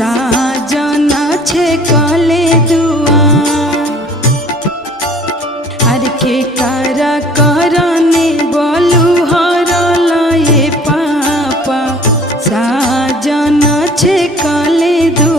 साजन छे कले दुआर आर के कारा करने बोलू हरल ये पापा साजन छे कले दुआर।